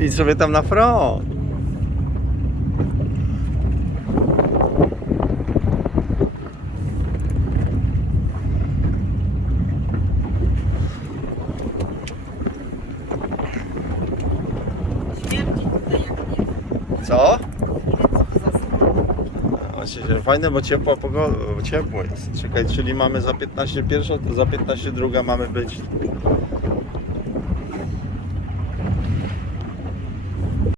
Idź sobie tam na front. Śmierdzi tutaj jak nie. Co? Nie wiem co to za smak. Właśnie, fajne, bo ciepła pogoda, bo ciepło jest. Czekaj, czyli mamy za 15 pierwsza, to za 15 druga mamy być